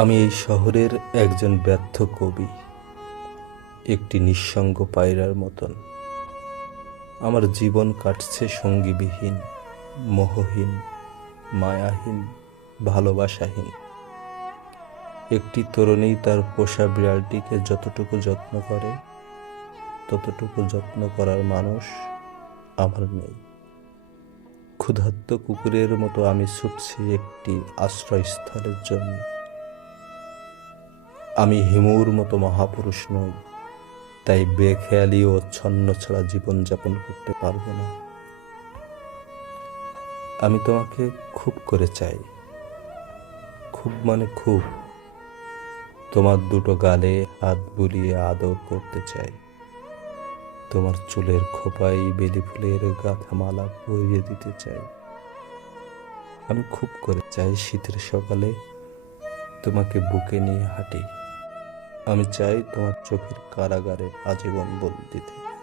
আমি এই শহরের একজন ব্যর্থ কবি, একটি নিঃসঙ্গ পায়রার মতন। আমার জীবন কাটছে সঙ্গীবিহীন, মোহহীন, মায়াহীন, ভালোবাসাহীন। একটি তরুণী তার পোষা বিড়ালটিকে যতটুকু যত্ন করে, ততটুকু যত্ন করার মানুষ আমার নেই। ক্ষুধার্ত কুকুরের মতো আমি ছুটছি একটি আশ্রয়স্থলের জন্য। আমি হিমুর মতো মহাপুরুষ নই, তাই বেখেয়ালি ও ছন্ন ছাড়া জীবনযাপন করতে পারবো না। আমি তোমাকে খুব করে চাই, খুব মানে খুব। তোমার দুটো গালে হাত বুলিয়ে আদর করতে চাই, তোমার চুলের খোপায় বেলি ফুলের গাঁথা মালা পরিয়ে দিতে চাই। আমি খুব করে চাই শীতের সকালে তোমাকে বুকে নিয়ে হাঁটি। আমি চাই তোমার চোখের কারাগারে আজীবন বন্দি থেকে।